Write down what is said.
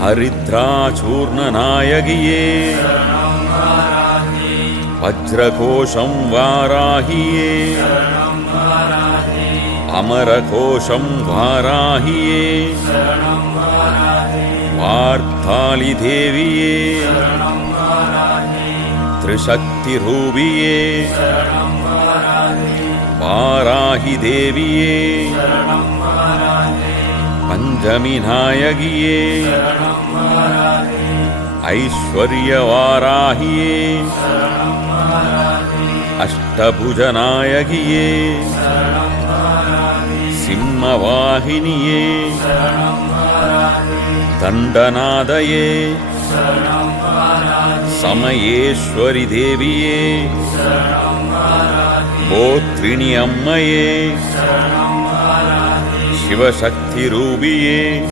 ஹரித்ராசூர்ணநாயகியே வஜ்ரகோஷம் வாராகியே அமரகோஷம் வாராகியே வார்த்தாளி தேவியே திரிசக்தி ரூபியே வாராகி தேவியே பஞ்சமி நாயகியே ஐஸ்வர்ய வாராகியே அஷ்டபுஜநாயகியே சிம்மவாகினியே தண்டநாதயே சமயேஸ்வரி தேவியே போத்ரிணி அம்மையே சிவசக்தி ரூபியே